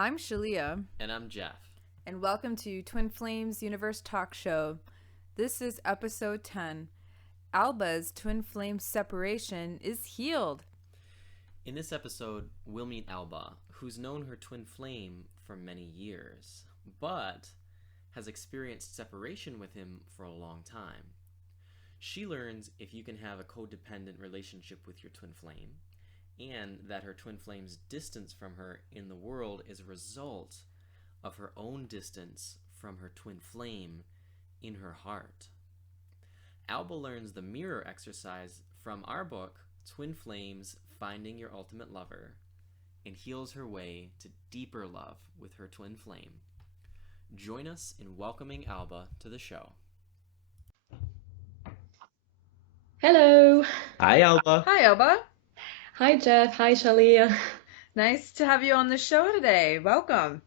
I'm Shaleia, And I'm Jeff. and welcome to Twin Flames Universe Talk Show. This is episode 10. Alba's twin flame separation is healed. In this episode, we'll meet Alba, who's known her twin flame for many years, but has experienced separation with him for a long time. She learns if you can have a codependent relationship with your twin flame, and that her twin flame's distance from her in the world is a result of her own distance from her twin flame in her heart. Alba learns the mirror exercise from our book, Twin Flames, Finding Your Ultimate Lover, and heals her way to deeper love with her twin flame. Join us in welcoming Alba to the show. Hello. Hi, Alba. Hi, Alba. Hi, Jeff. Hi, Shaleia. Nice to have you on the show today. Welcome.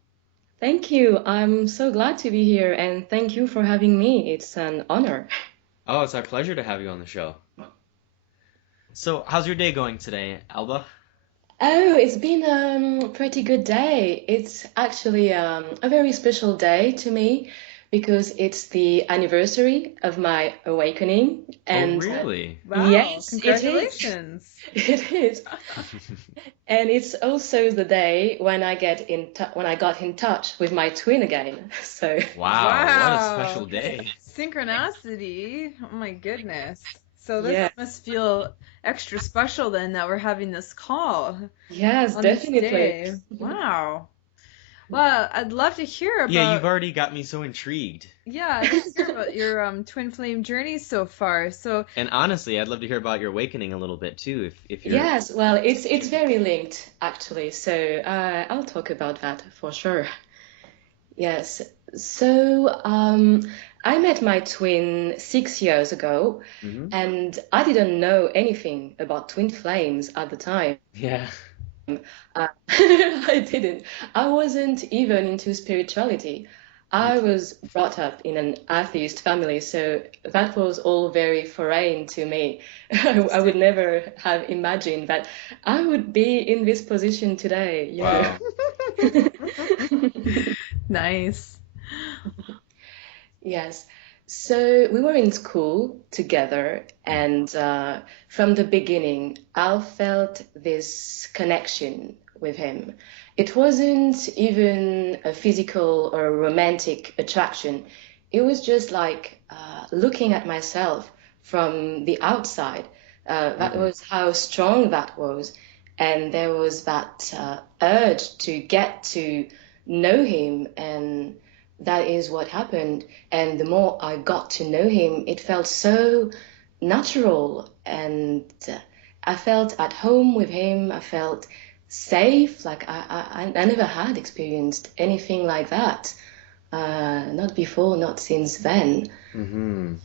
Thank you. I'm so glad to be here, and thank you for having me. It's an honor. Oh, it's our pleasure to have you on the show. So, how's your day going today, Alba? Oh, it's been a pretty good day. It's actually a very special day to me because it's the anniversary of my awakening. And really? Wow, yes, it is. congratulations. It is. And it's also the day when I when I got in touch with my twin again. So Wow, what a special day. Synchronicity. Oh my goodness. So this yeah, must feel extra special then that we're having this call yes, on this definitely. day. Wow. Well, I'd love to hear about Yeah, you've already got me so intrigued. Yeah, I'd love to hear about your twin flame journey so far. So And honestly, I'd love to hear about your awakening a little bit too, if you're... Yes, well, it's very linked actually. So I'll talk about that for sure. Yes. So I met my twin 6 years ago, Mhm. and I didn't know anything about twin flames at the time. Yeah. I didn't. I wasn't even into spirituality. I was brought up in an atheist family, so that was all very foreign to me. I would never have imagined that I would be in this position today, you know. Wow. nice. Yes. So we were in school together, and from the beginning, I felt this connection with him. It wasn't even a physical or a romantic attraction. It was just like looking at myself from the outside. That was how strong that was. And there was that urge to get to know him, and that is what happened. And the more I got to know him, it felt so natural, and I felt at home with him. I felt safe. Like I never had experienced anything like that. Not before, not since then. Mm-hmm.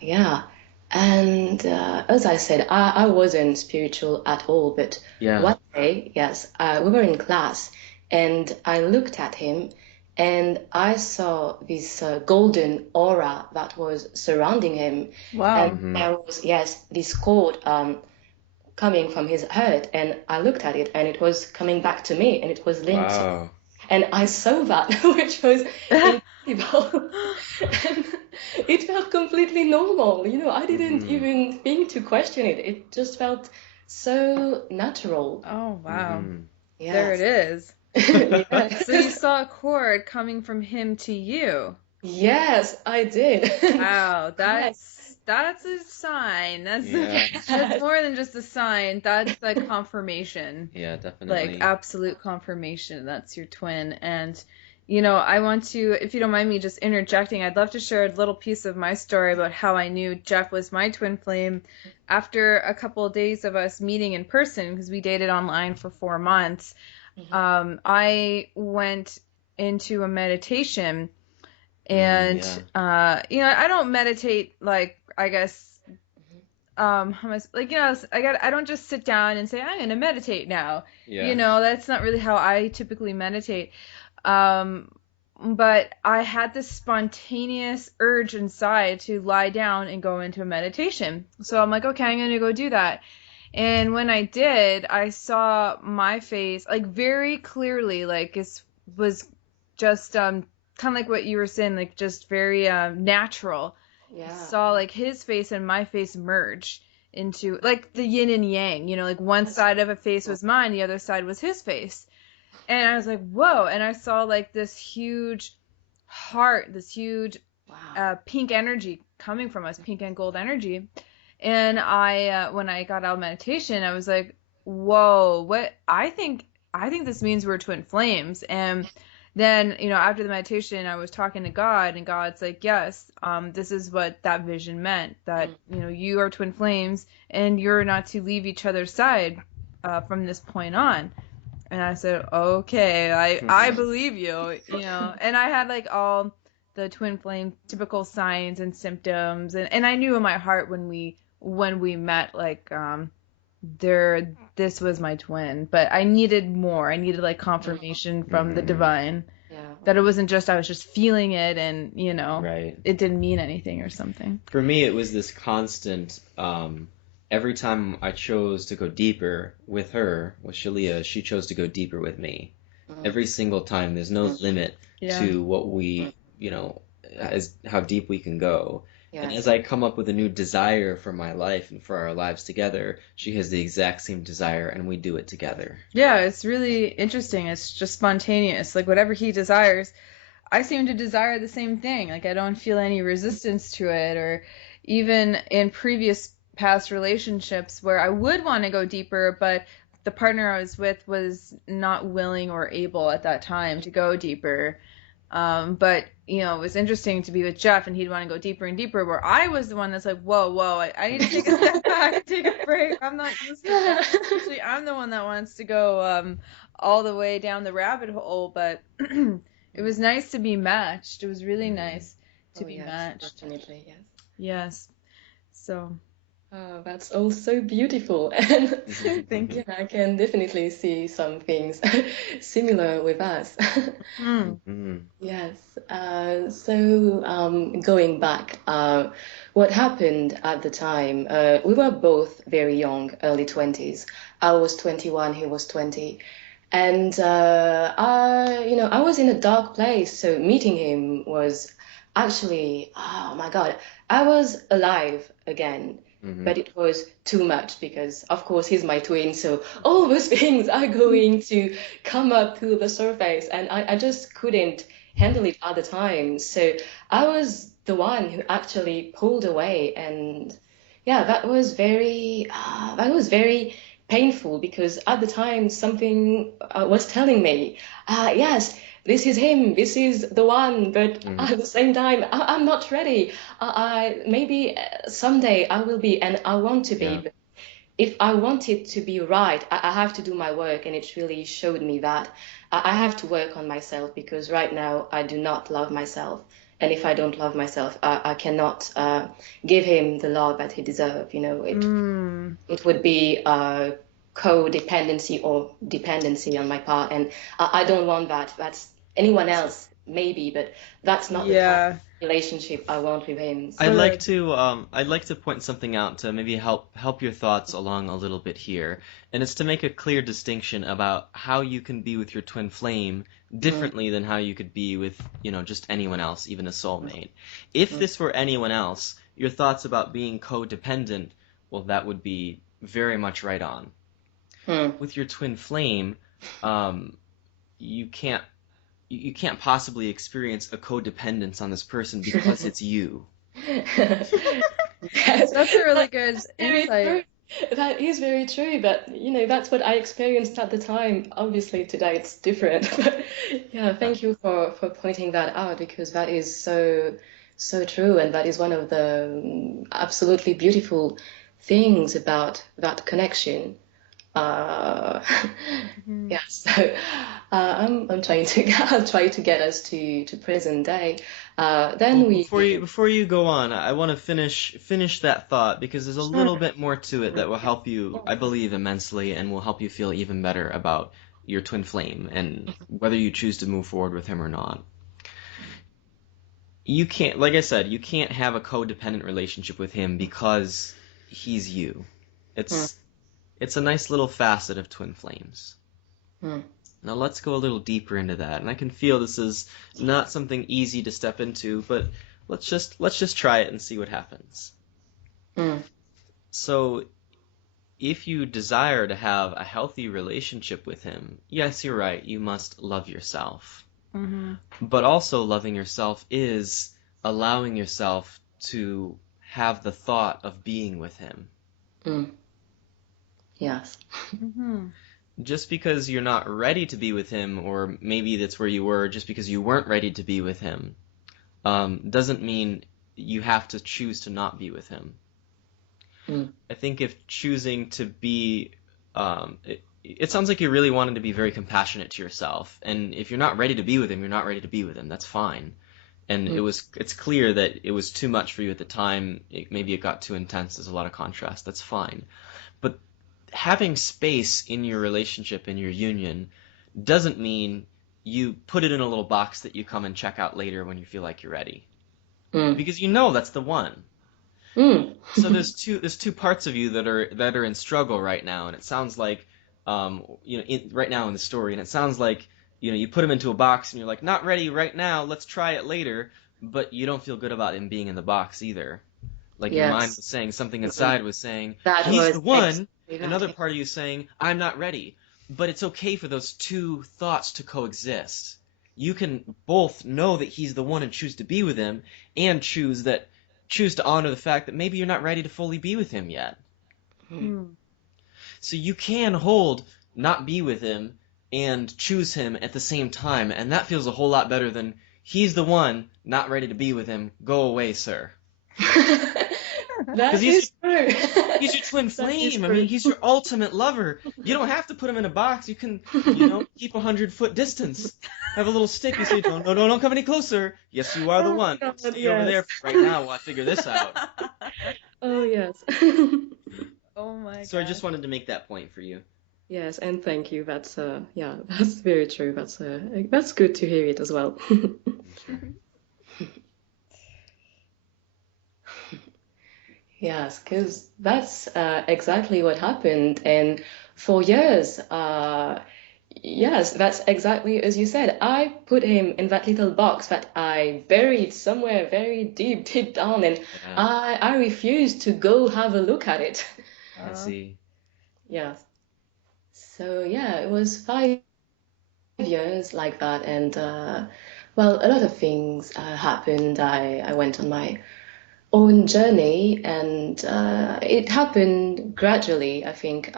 Yeah. And as I said, I wasn't spiritual at all. But Yeah. one day, yes, we were in class, and I looked at him, and I saw this golden aura that was surrounding him. Wow. And there was, yes, this cord coming from his head, and I looked at it, and it was coming back to me, and it was linked. Wow. And I saw that, which was incredible. And it felt completely normal. You know, I didn't even think to question it. It just felt so natural. Oh, wow. Yes. There it is. Yes. So you saw a cord coming from him to you. Yes, I did. Wow, that's a sign. That's more than just a sign. That's like confirmation. Yeah, definitely. Like absolute confirmation. That's your twin. And I want to, if you don't mind me just interjecting, I'd love to share a little piece of my story about how I knew Jeff was my twin flame after a couple of days of us meeting in person, because we dated online for 4 months. I went into a meditation, and I don't meditate like, I guess, I don't just sit down and say I'm gonna meditate now. That's not really how I typically meditate. But I had this spontaneous urge inside to lie down and go into a meditation. So I'm like, okay, I'm gonna go do that. And when I did, I saw my face like very clearly, like as was just kind of like what you were saying, like just very natural. Yeah. Saw like his face and my face merge into like the yin and yang, you know, like one side of a face was mine, the other side was his face. And I was like, whoa. And I saw like this huge heart, this huge Wow. pink energy coming from us, pink and gold energy. And I, when I got out of meditation, I was like, whoa, what? I think this means we're twin flames. And then, you know, after the meditation, I was talking to God, and God's like, yes, this is what that vision meant, that, you know, you are twin flames and you're not to leave each other's side from this point on. And I said, okay, I believe you, you know. And I had like all the twin flame typical signs and symptoms, and I knew in my heart when we met, like this was my twin, but I needed more. I needed like confirmation from the divine Yeah. that it wasn't just I was just feeling it, and you know, Right. it didn't mean anything or something. For me, it was this constant. Every time I chose to go deeper with her, with Shaleia, she chose to go deeper with me. Every single time. There's no limit Yeah. to what we, you know, as how deep we can go. And Yes. as I come up with a new desire for my life and for our lives together, she has the exact same desire, and we do it together. Yeah, it's really interesting. It's just spontaneous. Like whatever he desires, I seem to desire the same thing. Like I don't feel any resistance to it, or even in previous past relationships where I would want to go deeper, but the partner I was with was not willing or able at that time to go deeper. But you know, it was interesting to be with Jeff, and he'd want to go deeper and deeper, where I was the one that's like, whoa, I need to take a step back, take a break. I'm not used to that. Usually I'm the one that wants to go all the way down the rabbit hole, but it was nice to be matched. It was really nice to be yes, matched. definitely, yes. Yes. So Oh, that's all so beautiful. And thank you. yeah, I can definitely see some things similar with us. Yes. So going back, what happened at the time, we were both very young, early 20s. I was 21, he was 20. And I was in a dark place, so meeting him was actually, oh my God, I was alive again. But it was too much because, of course, he's my twin, so all those things are going to come up to the surface, and I just couldn't handle it at the time. So I was the one who actually pulled away, and yeah, that was very painful because at the time something was telling me, yes, this is him, this is the one, but at the same time, I'm not ready. Maybe someday I will be, and I want to be. Yeah. But if I want it to be right, I have to do my work, and it really showed me that I have to work on myself because right now I do not love myself. And if I don't love myself, I cannot give him the love that he deserves. You know, it would be codependency or dependency on my part, and I don't want that. That's anyone else, maybe, but that's not the kind of relationship I want with him. So, I'd like to point something out to maybe help your thoughts along a little bit here, and it's to make a clear distinction about how you can be with your twin flame differently than how you could be with, you know, just anyone else, even a soulmate. If this were anyone else, your thoughts about being codependent, well, that would be very much right on. With your twin flame, you can't possibly experience a codependence on this person because it's you. Yes, That's a really good insight. That is very true, but you know, that's what I experienced at the time. Obviously, today it's different. But yeah, thank you for pointing that out because that is so true, and that is one of the absolutely beautiful things about that connection. Yeah, so I'm trying to I'll try to get us to present day. Then Well, before you go on, I want to finish that thought because there's a little bit more to it that will help you, I believe, immensely, and will help you feel even better about your twin flame and whether you choose to move forward with him or not. You can't, like I said, you can't have a codependent relationship with him because he's you. It's a nice little facet of twin flames. Now let's go a little deeper into that. And I can feel this is not something easy to step into, but let's just try it and see what happens. Mm. So, if you desire to have a healthy relationship with him, yes, you're right, you must love yourself. Mm-hmm. But also loving yourself is allowing yourself to have the thought of being with him. Mm. Yes. Mm-hmm. Just because you're not ready to be with him, or maybe that's where you were, just because you weren't ready to be with him, doesn't mean you have to choose to not be with him. Mm. I think if choosing to be, it sounds like you really wanted to be very compassionate to yourself, and if you're not ready to be with him, you're not ready to be with him. That's fine. And it's clear that it was too much for you at the time. Maybe it got too intense. There's a lot of contrast. That's fine. But having space in your relationship, in your union, doesn't mean you put it in a little box that you come and check out later when you feel like you're ready. Mm. Because you know that's the one. Mm. So there's two parts of you that are in struggle right now, and it sounds like right now in the story, and it sounds like you put him into a box and you're like, not ready right now, let's try it later, but you don't feel good about him being in the box either. Like your mind Yes. was saying, something inside was saying, That he's was the one. exactly Another right. part of you saying, I'm not ready. But it's okay for those two thoughts to coexist. You can both know that he's the one and choose to be with him, and choose to honor the fact that maybe you're not ready to fully be with him yet. Mm. So you can hold not be with him and choose him at the same time, and that feels a whole lot better than he's the one, not ready to be with him, go away, sir. That is true. He's your twin That is flame. I true. mean, he's your ultimate lover. You don't have to put him in a box. You can, keep 100-foot distance. Have a little stick. You say, don't come any closer. Yes, you are the Oh one. God, Stay over there yes. right now while I figure this out. Oh yes. Oh my So I gosh. just wanted to make that point for you. Yes, and thank you. That's that's very true. That's good to hear it as well. Yes, because that's exactly what happened. And for years, yes, that's exactly as you said. I put him in that little box that I buried somewhere very deep, deep down, and Yeah, I refused to go have a look at it. I see. Yes. So yeah, it was 5 years like that, and well, a lot of things happened. I went on my own journey, and it happened gradually. I think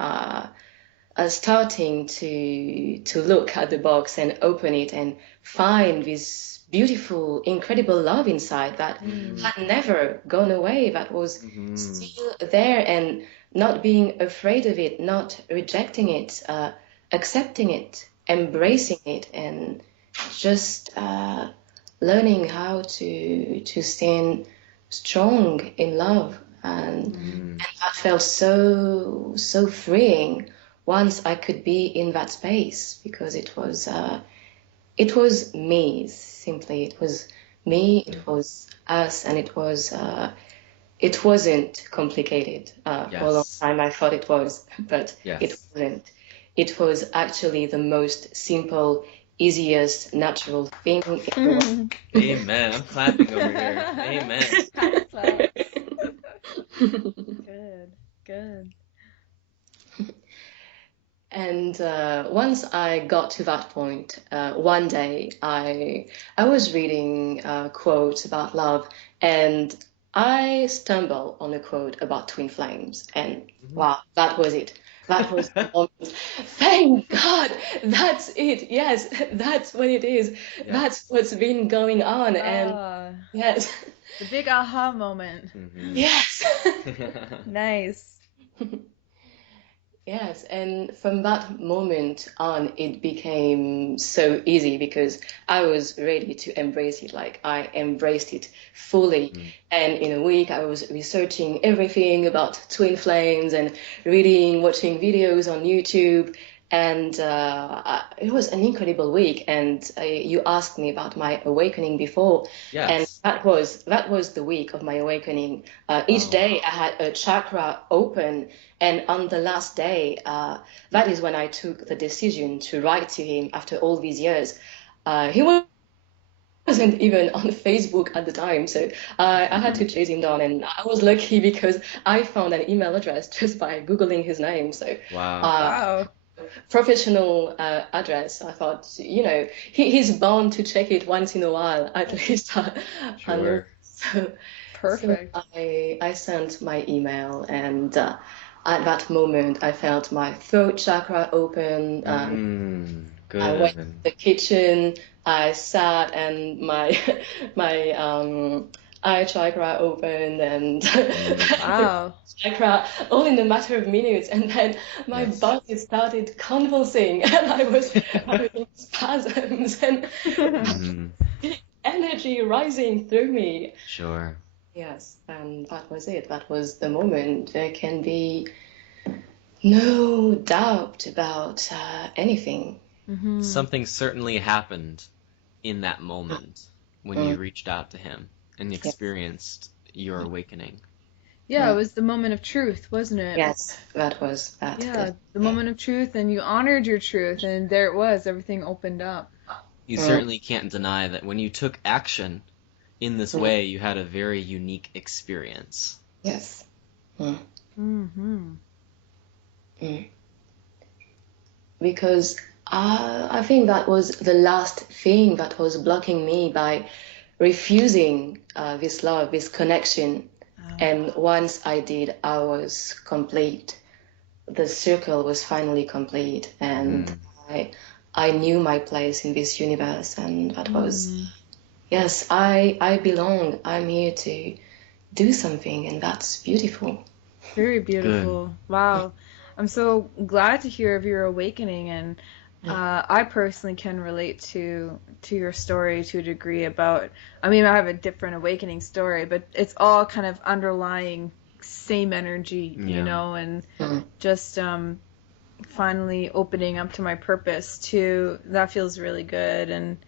starting to look at the box and open it and find this beautiful, incredible love inside that had never gone away, that was still there, and not being afraid of it, not rejecting it, accepting it, embracing it, and just learning how to stand strong in love, and that felt so freeing once I could be in that space, because it was me, simply. It was me, it was us, and it wasn't complicated. For a long Yes. time I thought it was, but it Yes. wasn't. It was actually the most simple, easiest, natural thing in the world. Amen. I'm clapping over here. Amen. Claps. Good. Good. And once I got to that point, one day I was reading quotes about love, and I stumbled on a quote about twin flames, and wow, that was it. That was the moment. Thank God, that's it. Yes, that's what it is. Yeah. That's what's been going on, and Ah, yes, the big aha moment. yes. Nice. Yes, and from that moment on, it became so easy because I was ready to embrace it. Like, I embraced it fully. And in a week, I was researching everything about twin flames and reading, watching videos on YouTube. And it was an incredible week. And you asked me about my awakening before, and Yes. that was the week of my awakening. Each Wow. day I had a chakra open, and on the last day, that is when I took the decision to write to him after all these years. He wasn't even on Facebook at the time, so I had to chase him down, and I was lucky because I found an email address just by Googling his name. So Wow. uh, Wow. professional address. I thought, he's bound to check it once in a while, at least. I know. Sure. So Perfect. I sent my email, and at that moment, I felt my throat chakra open. I went to Good. the kitchen. I sat, and my my eye chakra opened, and the Wow. chakra all in a matter of minutes. And then my Yes. body started convulsing, and I was having spasms and Hmm. energy rising through me. Sure. Yes, and that was it. That was the moment. There can be no doubt about anything. Hmm. Something certainly happened in that moment when you Mm, reached out to him and yes. experienced your awakening. Yeah, it Mm, was the moment of truth, wasn't it? yes, that was that, Yeah, the definitely. moment of truth, and you honored your truth, and there it was, everything opened up. You Mm, certainly can't deny that when you took action in this mm, way, you had a very unique experience. yes. Mm, Hmm. mm. Because I think that was the last thing that was blocking me by refusing this love, this connection. And once I did, I was complete. The circle was finally complete, and Mm. I I knew my place in this universe, and that was, Mm. yes, I belong. I'm here to do something, and that's beautiful. Very Good. beautiful. Wow. I'm so glad to hear of your awakening, and Mm, I personally can relate to your story to a degree about, I mean, I have a different awakening story, but it's all kind of underlying same energy, Yeah. and mm, just finally opening up to my purpose too. That feels really good, and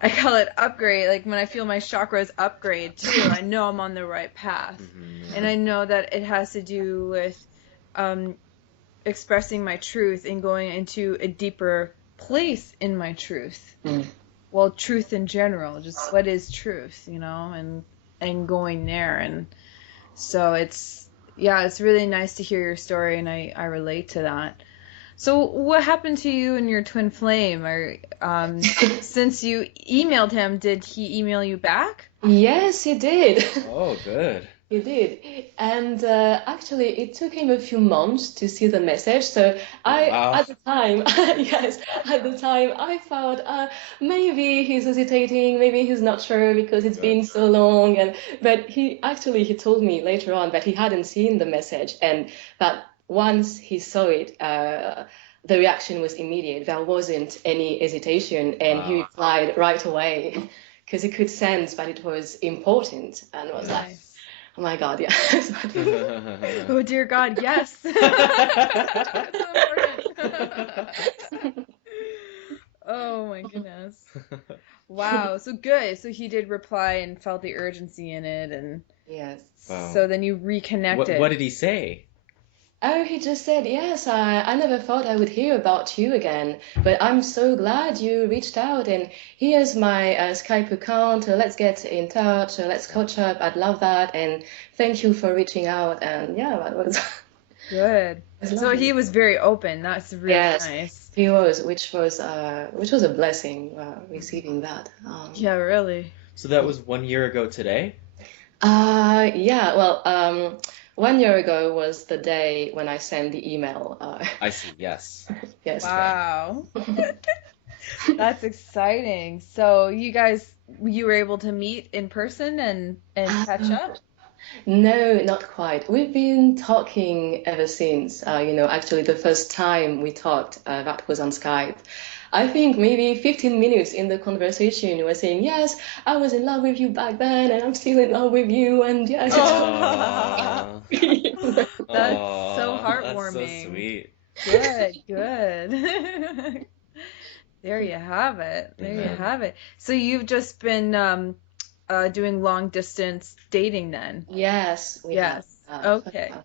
I call it upgrade. Like when I feel my chakras upgrade too, I know I'm on the right path. And Yeah. I know that it has to do with um, expressing my truth and going into a deeper place in my truth. mm. Well, truth in general, just what is truth, and going there. And so yeah, it's really nice to hear your story, and I relate to that. So what happened to you and your twin flame? Or since you emailed him, did he email you back? Yes, he did. Oh, good. He did. And actually, it took him a few months to see the message. So Oh, wow. at the time, yes, at the time, I thought maybe he's hesitating, maybe he's not sure because it's Good. been so long. But he told me later on that he hadn't seen the message, and that once he saw it, the reaction was immediate. There wasn't any hesitation, and he Wow. replied right away because he could sense that it was important, and was like, Nice. oh my God, yeah. Oh dear God, yes. It's so important. Oh my goodness. Wow. So good. So he did reply and felt the urgency in it, and Yes. Wow. so then you What reconnected. did he say? Oh, he just said, yes, I never thought I would hear about you again, but I'm so glad you reached out, and here's my Skype account. Let's get in touch. Let's catch up. I'd love that. And thank you for reaching out. And yeah, that was, Good. was So lovely. he was very open. That's really Yes, nice. he was, which was a blessing, receiving that. Yeah, really. So that was 1 year ago today? Yeah, well, 1 year ago was the day when I sent the email. I see, yes. Yes. Okay. Wow. That's exciting. So you were able to meet in person and catch Um, up? no, not quite. We've been talking ever since. Actually, the first time we talked, that was on Skype. I think maybe 15 minutes in the conversation, you were saying, yes, I was in love with you back then, and I'm still in love with you, and yes, it's Oh, Aww. really. that's so Aww. That's so heartwarming. sweet. Good, good. There you have it. There you Amen. have it. So you've just been doing long distance dating then? Yes, we have. Yes. Okay. Uh,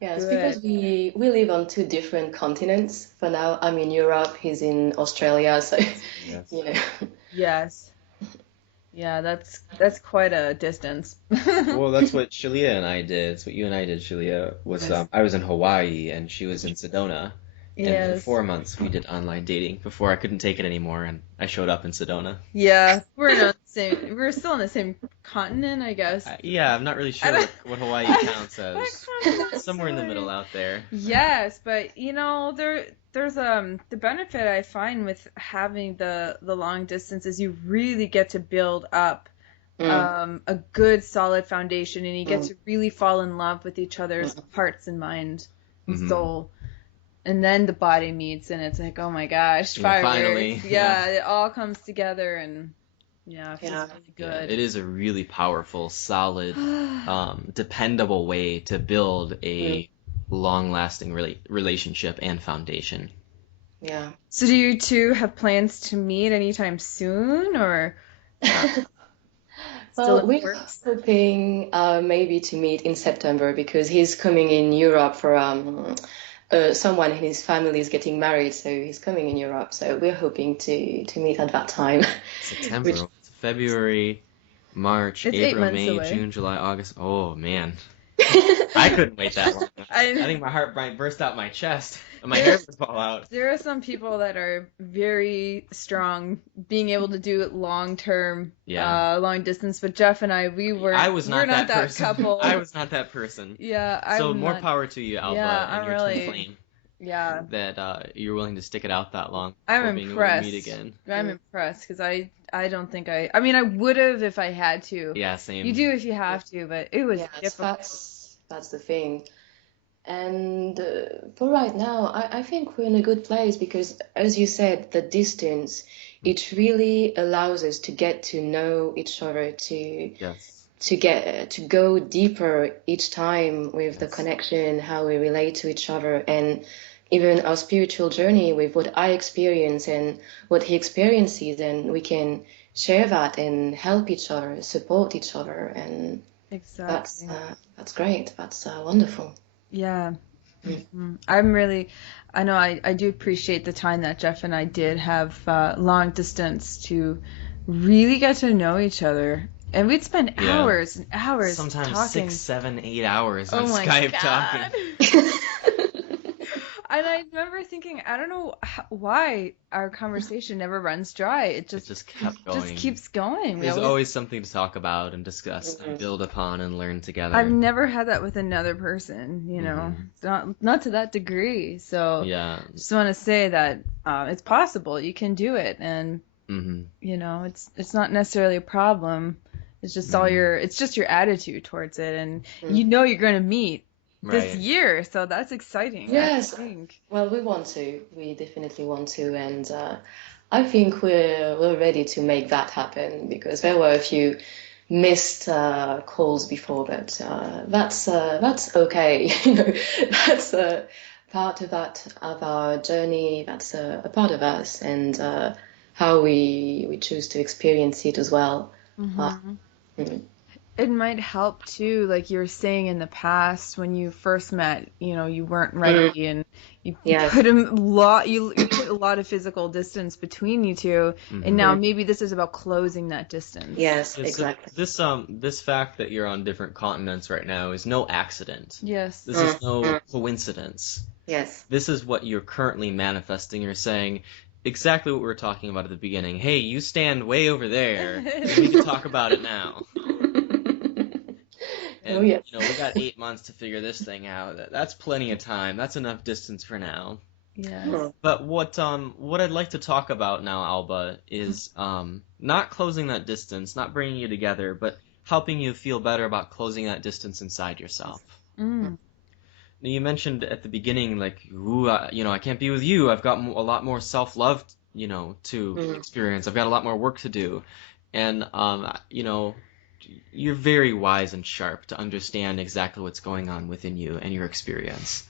Yes, because Good. we live on two different continents. For now, I'm in Europe, he's in Australia, so Yes. you know. Yes. Yeah, that's quite a distance. Well, that's what Shaleia and I did. It's what you and I did, Shaleia, was Yes. I was in Hawaii and she was in Sedona. And for Yes. 4 months we did online dating before I couldn't take it anymore and I showed up in Sedona. Yeah, we're still on the same continent, I guess. Yeah, I'm not really I sure don't, what Hawaii I, counts I as. don't know, Somewhere in the middle sorry. out there. Yes, but there's the benefit I find with having the long distance is you really get to build up Mm, a good solid foundation, and you get mm, to really fall in love with each other's mm. hearts and mind and Hmm. soul. And then the body meets and it's like, oh my gosh, Yeah, fireworks. finally. Yeah. Yeah, it all comes together and yeah, it feels Yeah. really Yeah, good. it is a really powerful, solid, dependable way to build Mm, a long-lasting relationship and foundation. yeah. So do you two have plans to meet anytime soon or uh, still Well, in the we're works? hoping maybe to meet in September because he's coming in Europe for someone in his family is getting married, so he's coming in Europe. So we're hoping to meet at that time, which September, February, March, It's eight April, months May, away. June, July, August. Oh man, I couldn't wait that long. I I think my heart might burst out my chest and my hair would fall out. There are some people that are very strong being able to do it long term, Yeah, long distance, but Jeff and I, I was we're not not that that person. I couple. was not that person. Yeah, So I'm more not. power to you, Yeah, Alba, and I'm your twin really, flame yeah, that you're willing to stick it out that long I'm before being able to meet impressed. again. I'm Mm, impressed because I don't think I mean, I would have if I had to. Yeah, You same. do if you have to, but it was yes, difficult. that's the thing. And for right now, I think we're in a good place because, as you said, the distance, it really allows us to get to know each other, Yes. to go deeper each time with the Yes. connection, how we relate to each other, and even our spiritual journey with what I experience and what he experiences, and we can share that and help each other, support each other, and Exactly. that's great. That's wonderful. Yeah. Mm. I'm really, I know I do appreciate the time that Jeff and I did have long distance to really get to know each other. And we'd spend Yeah. hours and hours Sometimes six, talking. 7, 8 hours on Oh my Skype talking. God. And I remember thinking, I don't know why our conversation never runs dry. It It just just kept just going. keeps going. There's always something to talk about and discuss and Mhm. build upon and learn I've together. never had that with another person, you know. Hmm. It's not to that degree. So Yeah. just want to say that it's possible. You can do it, and Hmm. you know, it's not necessarily a problem. It's just Hmm. it's just your attitude towards it, and you Mm. know you're going to meet this Right. year, so that's exciting, I Yes, think. well, we want to. We definitely want to, and I think we're ready to make that happen because there were a few missed calls before, but that's okay. You know, that's part of that of our journey. That's a part of us, and how we choose to experience it as well. Uh, Hmm. mm, It might help too, like you were saying in the past when you first met, you know, you weren't mm, ready and you yes, put you put a lot of physical distance between you two, and Hmm. now mm, maybe this is about closing that distance. yes, Yeah, so exactly. this fact that you're on different continents right now is no accident. Yes. This Mm, is no mm, coincidence. yes. This is what you're currently manifesting. You're saying exactly what we were talking about at the beginning. Hey, you stand way over there, and we can talk about it now. Oh, And yes. we got 8 months to figure this thing out. That's plenty of time. That's enough distance for now. Yes. Hmm. But what I'd like to talk about now, Alba, is not closing that distance, not bringing you together, but helping you feel better about closing that distance inside yourself. Mm. Now, you mentioned at the beginning, like, ooh, I can't be with you. I've got a lot more self-love, to Mm, experience. I've got a lot more work to do, and you're very wise and sharp to understand exactly what's going on within you and your experience.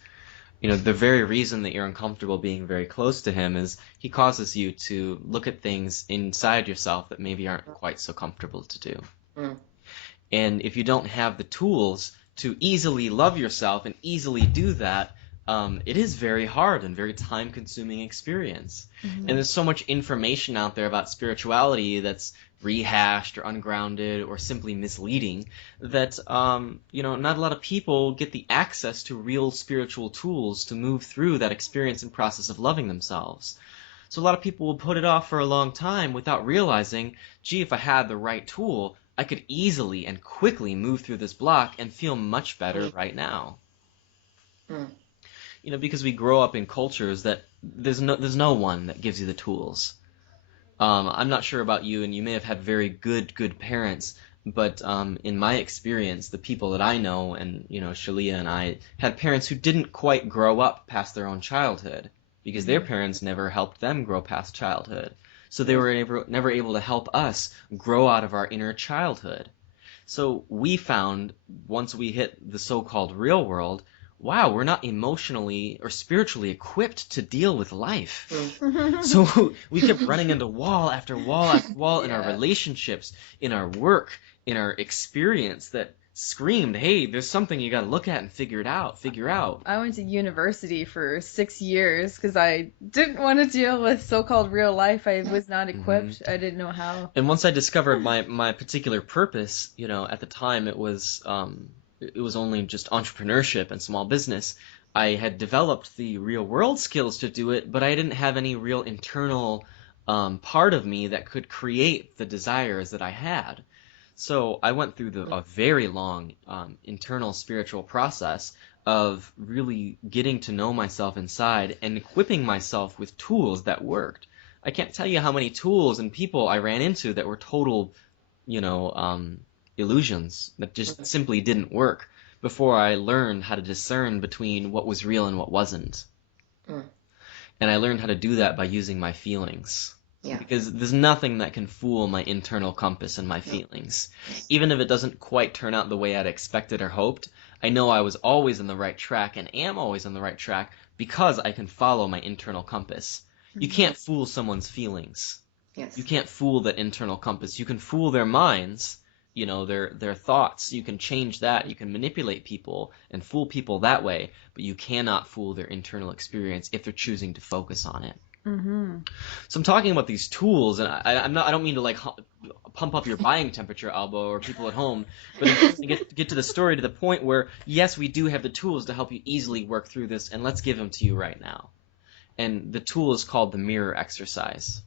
the very reason that you're uncomfortable being very close to him is he causes you to look at things inside yourself that maybe aren't quite so comfortable to do. Mm. And if you don't have the tools to easily love yourself and easily do that, it is very hard and very time-consuming experience. Mm-hmm. And there's so much information out there about spirituality that's rehashed or ungrounded or simply misleading that not a lot of people get the access to real spiritual tools to move through that experience and process of loving themselves. So a lot of people will put it off for a long time without realizing, gee, if I had the right tool, I could easily and quickly move through this block and feel much better right now. Mm. Because we grow up in cultures that there's no one that gives you the tools. I'm not sure about you, and you may have had very good parents, but in my experience, the people that I know, and Shaleia and I, had parents who didn't quite grow up past their own childhood, because their parents never helped them grow past childhood. So they were never able to help us grow out of our inner childhood. So we found, once we hit the so-called real world, wow, we're not emotionally or spiritually equipped to deal with life. So we kept running into wall after wall after wall in our relationships, in our work, in our experience that screamed, hey, there's something you got to look at and figure out. I went to university for 6 years because I didn't want to deal with so-called real life. I was not equipped. I didn't know how. And once I discovered my particular purpose, at the time it was only just entrepreneurship and small business. I had developed the real world skills to do it, but I didn't have any real internal part of me that could create the desires that I had. So I went through a very long internal spiritual process of really getting to know myself inside and equipping myself with tools that worked. I can't tell you how many tools and people I ran into that were total, illusions that just simply didn't work before I learned how to discern between what was real and what wasn't. And I learned how to do that by using my feelings. Yeah. Because there's nothing that can fool my internal compass and my feelings. Even if it doesn't quite turn out the way I'd expected or hoped, I know I was always on the right track and am always on the right track because I can follow my internal compass. You can't fool someone's feelings. Yes. You can't fool that internal compass. You can fool their minds, their thoughts. You can change that. You can manipulate people and fool people that way, but you cannot fool their internal experience if they're choosing to focus on it. Mm-hmm. So I'm talking about these tools, and I don't mean to pump up your buying temperature, Alba, or people at home, but to get to the story, to the point where yes, we do have the tools to help you easily work through this, and let's give them to you right now. And the tool is called the mirror exercise,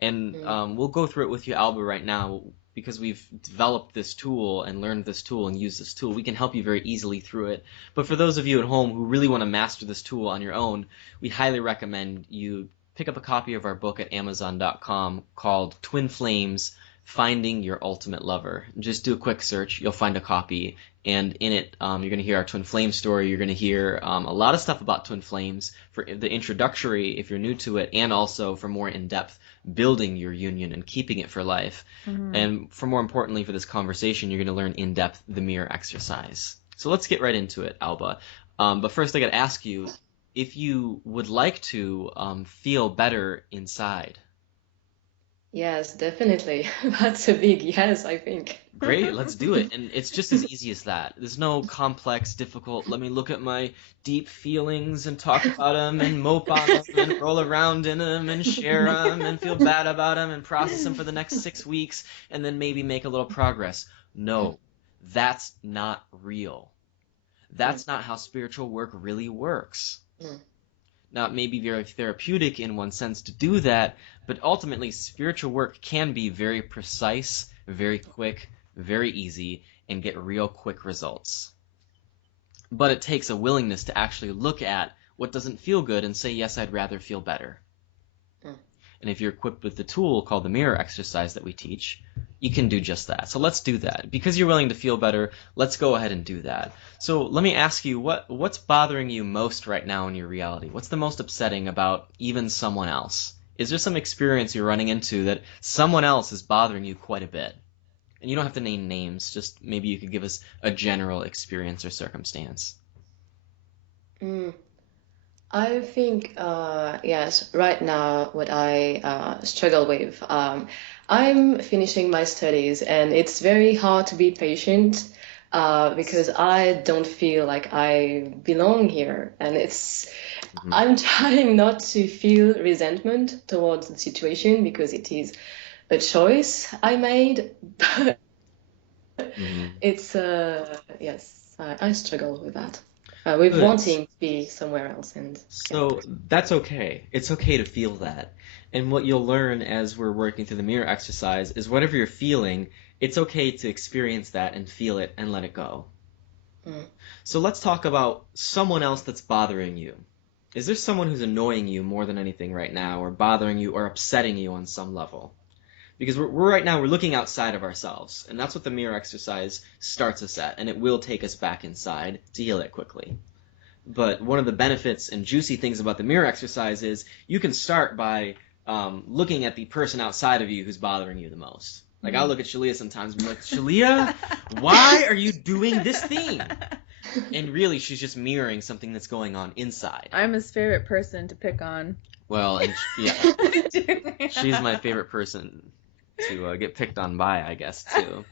and we'll go through it with you, Alba, right now. Because we've developed this tool and learned this tool and used this tool, we can help you very easily through it. But for those of you at home who really want to master this tool on your own, we highly recommend you pick up a copy of our book at Amazon.com called Twin Flames, Finding Your Ultimate Lover. Just do a quick search, you'll find a copy, and in it you're going to hear our twin flame story. You're going to hear a lot of stuff about twin flames for the introductory if you're new to it, and also for more in-depth building your union and keeping it for life. And for more importantly for this conversation, you're going to learn in-depth the mirror exercise. So let's get right into it, Alba. But first I got to ask you if you would like to feel better inside. Yes, definitely. That's a big yes, I think. Great, let's do it. And it's just as easy as that. There's no complex, difficult, let me look at my deep feelings and talk about them and mope on them and roll around in them and share them and feel bad about them and process them for the next 6 weeks and then maybe make a little progress. No, that's not real. That's not how spiritual work really works. Now, it may be very therapeutic in one sense to do that, but ultimately spiritual work can be very precise, very quick, very easy, and get real quick results. But it takes a willingness to actually look at what doesn't feel good and say, yes, I'd rather feel better. And if you're equipped with the tool called the mirror exercise that we teach, you can do just that. So let's do that. Because you're willing to feel better, let's go ahead and do that. So let me ask you, what's bothering you most right now in your reality? What's the most upsetting about even someone else? Is there some experience you're running into that someone else is bothering you quite a bit? And you don't have to name names, just maybe you could give us a general experience or circumstance. I think, yes, right now, what I struggle with, I'm finishing my studies, and it's very hard to be patient because I don't feel like I belong here. And Hmm. I'm trying not to feel resentment towards the situation because it is a choice I made, but Hmm. yes, I struggle with that, with Good. wanting to be somewhere else, and yeah. So that's okay. It's okay to feel that. And what you'll learn as we're working through the mirror exercise is whatever you're feeling, it's okay to experience that and feel it and let it go. Mm. So let's talk about someone else that's bothering you. Is there someone who's annoying you more than anything right now, or bothering you, or upsetting you on some level? Because we're right now, we're looking outside of ourselves, and that's what the mirror exercise starts us at, and it will take us back inside to heal it quickly. But one of the benefits and juicy things about the mirror exercise is you can start by looking at the person outside of you who's bothering you the most. Like I'll look at Shaleia sometimes and be like, Shaleia, why are you doing this thing? And really, she's just mirroring something that's going on inside. I'm his favorite person to pick on. Well, and yeah, she's my favorite person to get picked on by, I guess, too.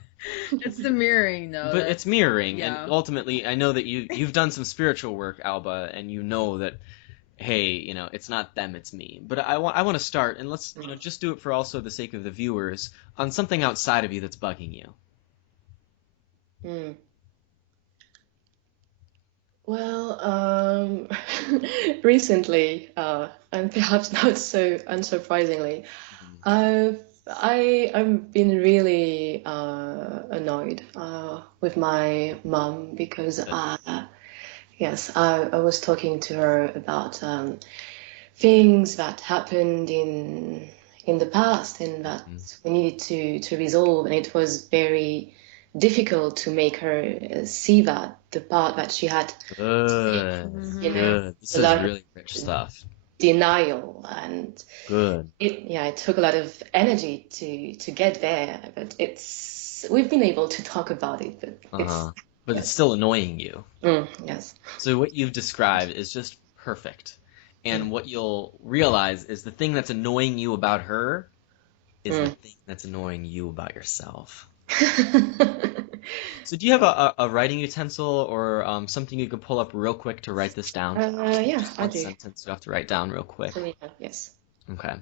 It's the mirroring, though. But it's mirroring, yeah. and ultimately, I know that you've done some spiritual work, Alba, and you know that, hey, it's not them, it's me. But I want to start, and let's just do it for also the sake of the viewers, on something outside of you that's bugging you. Mm. Well, recently, and perhaps not so unsurprisingly, I've been really annoyed with my mom because yes, I was talking to her about things that happened in the past and that we needed to resolve, and it was very difficult to make her see that the part that she had, Good, you know, good. This a is lot of really rich stuff. denial, and Good. it took a lot of energy to get there, but we've been able to talk about it, but Uh-huh. But it's yes. still annoying you. Yes. So what you've described is just perfect. And what you'll realize is the thing that's annoying you about her is the thing that's annoying you about yourself. So do you have a writing utensil or something you could pull up real quick to write this down? Yeah, Just I one do. sentence you have to write down real quick. Yes. Okay.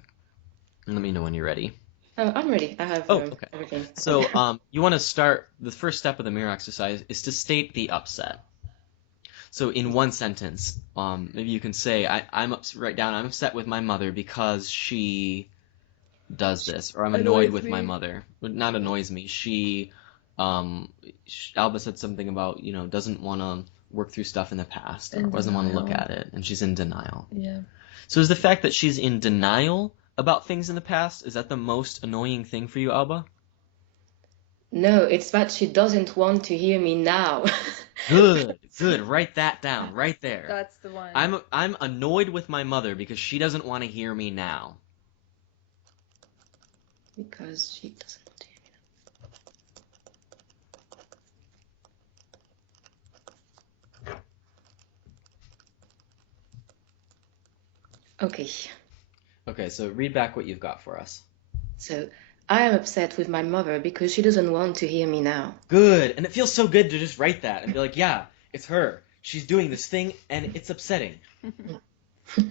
Let me know when you're ready. I'm ready. I have Oh, okay. everything. So you want to start, the first step of the mirror exercise is to state the upset. So in one sentence, maybe you can say, write down, I'm upset with my mother because she does this, or I'm annoyed Annoys with my me. mother. Not annoys me. Um, Alba said something about, doesn't want to work through stuff in the past, or In doesn't want to look denial. at it, and she's in denial. Yeah. So is the fact that she's in denial about things in the past, is that the most annoying thing for you, Alba? No, it's that she doesn't want to hear me now. Good, good. Write that down, right there. That's the one. I'm annoyed with my mother because she doesn't want to hear me now. Because she doesn't want to hear me now. Okay. Okay, so read back what you've got for us. So I am upset with my mother because she doesn't want to hear me now. Good, and it feels so good to just write that and be like, yeah, it's her. She's doing this thing, and it's upsetting.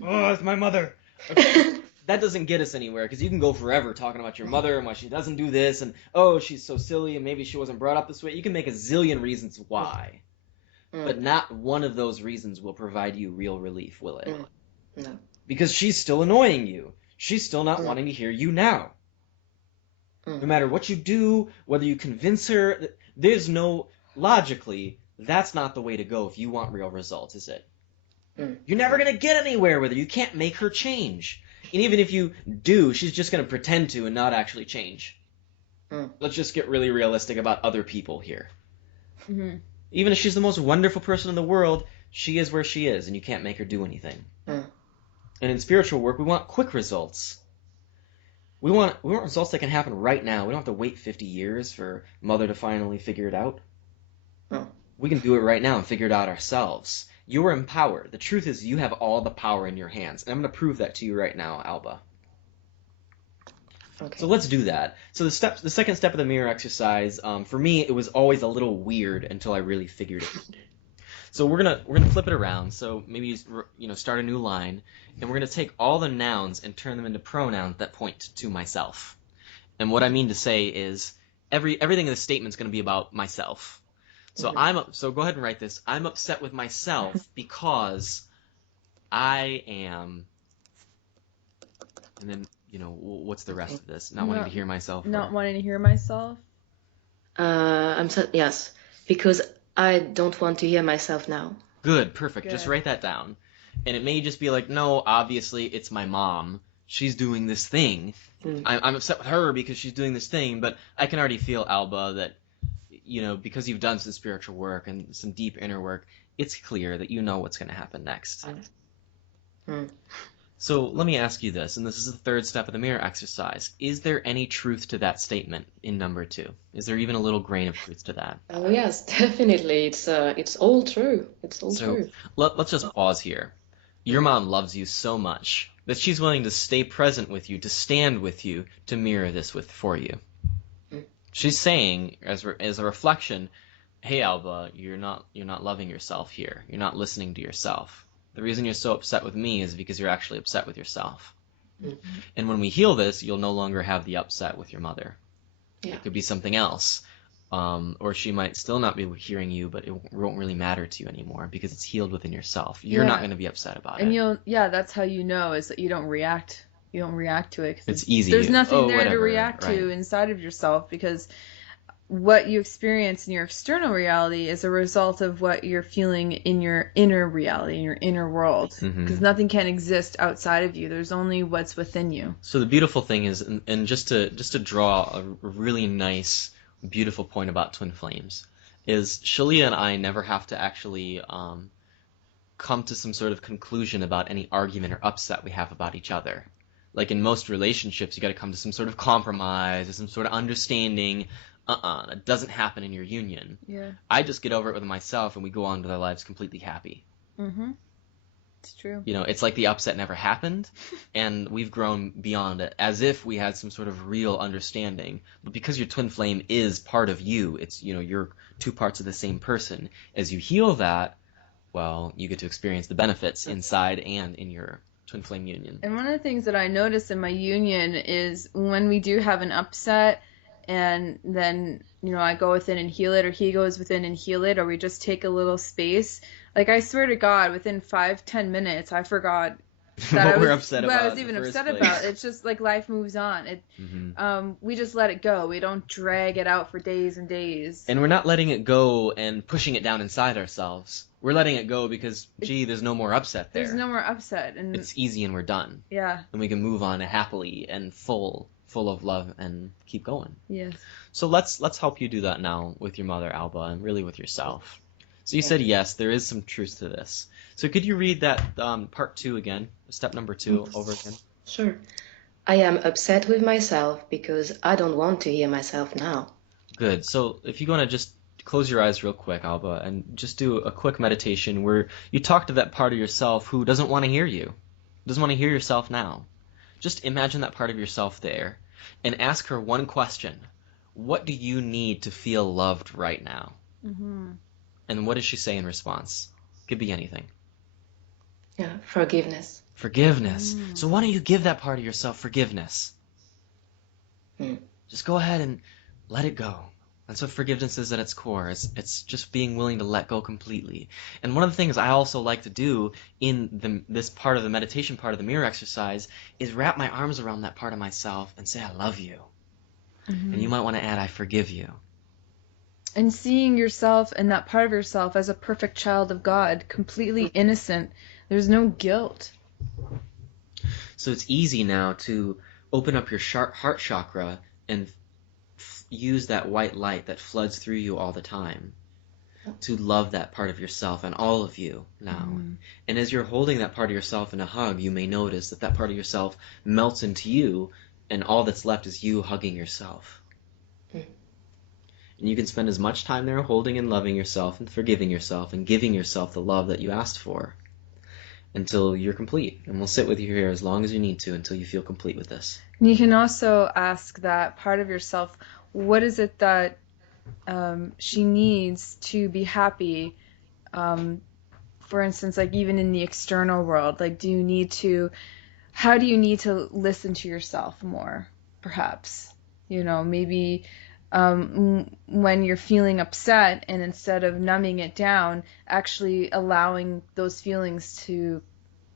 Oh, it's my mother. Okay. That doesn't get us anywhere, because you can go forever talking about your mother and why she doesn't do this, and oh, she's so silly, and maybe she wasn't brought up this way. You can make a zillion reasons why, but not one of those reasons will provide you real relief, will it? No. Because she's still annoying you. She's still not wanting to hear you now. No matter what you do, whether you convince her, there's no, logically, that's not the way to go if you want real results, is it? You're never going to get anywhere with her. You can't make her change. And even if you do, she's just going to pretend to and not actually change. Let's just get really realistic about other people here. Mm-hmm. Even if she's the most wonderful person in the world, she is where she is, and you can't make her do anything. And in spiritual work, we want quick results. We want results that can happen right now. We don't have to wait 50 years for Mother to finally figure it out. We can do it right now and figure it out ourselves. You're empowered. The truth is you have all the power in your hands. And I'm going to prove that to you right now, Alba. Okay. So let's do that. So the second step of the mirror exercise, for me, it was always a little weird until I really figured it out. So we're gonna flip it around. So maybe start a new line, and we're gonna take all the nouns and turn them into pronouns that point to myself. And what I mean to say is everything in the statement is gonna be about myself. So so go ahead and write this. I'm upset with myself because I am, and then what's the rest of this? Not wanting to hear myself. Not wanting to hear myself. Yes, because I don't want to hear myself now. Good, perfect. Just write that down. And it may just be like, no, obviously it's my mom. She's doing this thing. I'm upset with her because she's doing this thing, but I can already feel, Alba, that, because you've done some spiritual work and some deep inner work, it's clear that you know what's going to happen next. So let me ask you this, and this is the third step of the mirror exercise. Is there any truth to that statement in number 2? Is there even a little grain of truth to that? Oh yes, definitely. It's all true. It's all true. Let's just pause here. Your mom loves you so much that she's willing to stay present with you, to stand with you, to mirror this for you. She's saying, as a reflection, hey Alba, you're not loving yourself here. You're not listening to yourself. The reason you're so upset with me is because you're actually upset with yourself. And when we heal this, you'll no longer have the upset with your mother. Yeah. It could be something else. Or she might still not be hearing you, but it won't really matter to you anymore because it's healed within yourself. You're not going to be upset about it. And that's how you know, is that you don't react. You don't react to it. 'Cause it's easy. There's nothing there whatever, to react to inside of yourself, because what you experience in your external reality is a result of what you're feeling in your inner reality, in your inner world. Because nothing can exist outside of you. There's only what's within you. So the beautiful thing is, and just to draw a really nice, beautiful point about twin flames, is Shaleia and I never have to actually come to some sort of conclusion about any argument or upset we have about each other. Like in most relationships, you got to come to some sort of compromise or some sort of understanding. That doesn't happen in your union. Yeah. I just get over it with myself and we go on with our lives completely happy. It's true. It's like the upset never happened and we've grown beyond it as if we had some sort of real understanding. But because your twin flame is part of you, it's, you're two parts of the same person. As you heal that, well, you get to experience the benefits inside and in your twin flame union. And one of the things that I notice in my union is when we do have an upset, and then, I go within and heal it, or he goes within and heal it, or we just take a little space. Like, I swear to God, within 5-10 minutes, I forgot that what we're upset about. What I was even upset about. It's just like life moves on. We just let it go. We don't drag it out for days and days. And we're not letting it go and pushing it down inside ourselves. We're letting it go because, there's no more upset there. There's no more upset. And it's easy and we're done. Yeah. And we can move on happily and full of love and keep going. Yes. So let's help you do that now with your mother, Alba, and really with yourself. So you said yes, there is some truth to this. So could you read that part 2 again, step number 2 over again? Sure. I am upset with myself because I don't want to hear myself now. Good. So if you want to just close your eyes real quick, Alba, and just do a quick meditation where you talk to that part of yourself who doesn't want to hear you, doesn't want to hear yourself now. Just imagine that part of yourself there and ask her one question. What do you need to feel loved right now? And what does she say in response? Could be anything. Yeah, forgiveness. Forgiveness. So why don't you give that part of yourself forgiveness? Just go ahead and let it go. That's what forgiveness is at its core. It's just being willing to let go completely. And one of the things I also like to do in this part of the meditation part of the mirror exercise is wrap my arms around that part of myself and say, I love you. And you might want to add, I forgive you. And seeing yourself and that part of yourself as a perfect child of God, completely innocent. There's no guilt. So it's easy now to open up your heart chakra and use that white light that floods through you all the time to love that part of yourself and all of you now. And as you're holding that part of yourself in a hug, you may notice that part of yourself melts into you and all that's left is you hugging yourself. And you can spend as much time there holding and loving yourself and forgiving yourself and giving yourself the love that you asked for until you're complete. And we'll sit with you here as long as you need to until you feel complete with this. And you can also ask that part of yourself, what is it that she needs to be happy? For instance, like even in the external world, like how do you need to listen to yourself more, perhaps? Maybe when you're feeling upset, and instead of numbing it down, actually allowing those feelings to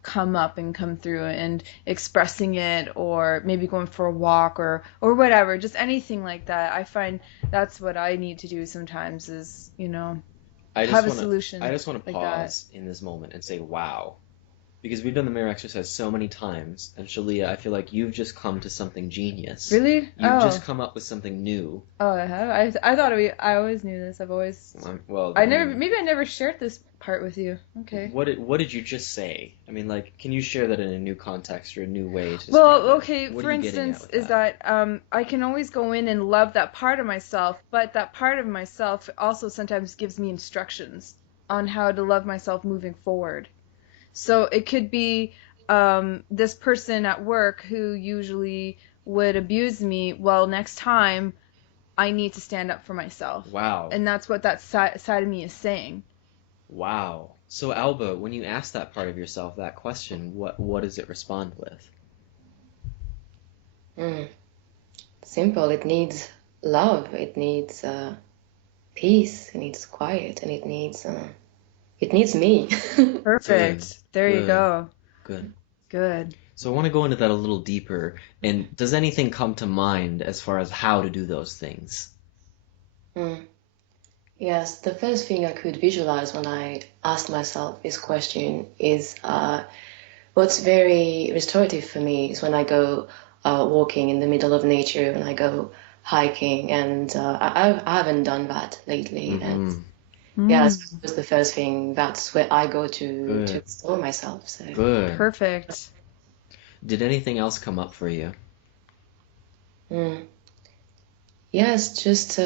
come up and come through and expressing it, or maybe going for a walk or whatever, just anything like that. I find that's what I need to do sometimes is, have a solution. I just want to like pause in this moment and say, wow. Because we've done the mirror exercise so many times, and Shaleia, I feel like you've just come to something genius. Really? You've just come up with something new. Oh, I have? I thought I always knew this. I've always... Well, maybe I never shared this part with you. Okay. What did you just say? I mean, like, can you share that in a new context or a new way to Well, describe okay, it? What for are you getting instance, at with is that I can always go in and love that part of myself, but that part of myself also sometimes gives me instructions on how to love myself moving forward. So it could be this person at work who usually would abuse me. Well, next time I need to stand up for myself. Wow. And that's what that side of me is saying. Wow. So Alba, when you ask that part of yourself that question, what does it respond with? Simple. It needs love. It needs peace. It needs quiet, and it needs me. Perfect. Good. There you Good. go. Good. So I want to go into that a little deeper. And does anything come to mind as far as how to do those things? Yes, the first thing I could visualize when I asked myself this question is what's very restorative for me is when I go walking in the middle of nature, when I go hiking, and I haven't done that lately. And yeah, that was the first thing. That's where I go to explore myself. So. Good. Perfect. Did anything else come up for you? Yes, just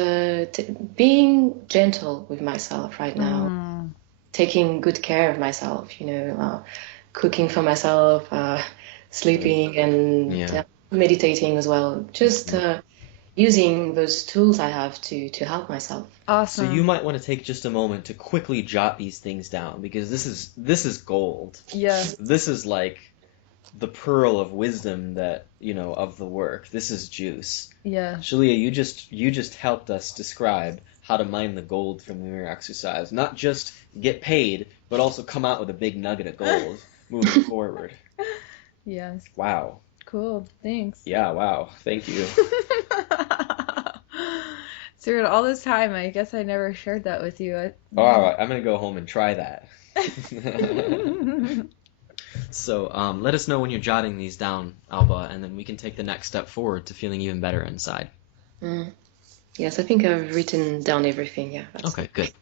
being gentle with myself right now, taking good care of myself, cooking for myself, sleeping, and meditating as well. Just using those tools I have to help myself. Awesome. So you might want to take just a moment to quickly jot these things down, because this is gold. Yeah. This is like the pearl of wisdom that, of the work. This is juice. Yeah. Shaleia, you just helped us describe how to mine the gold from the mirror exercise. Not just get paid, but also come out with a big nugget of gold moving forward. Yes. Wow. Cool. Thanks. Yeah, wow. Thank you. So all this time, I guess I never shared that with you. I'm going to go home and try that. So let us know when you're jotting these down, Alba, and then we can take the next step forward to feeling even better inside. Yes, I think I've written down everything, yeah. Okay, good.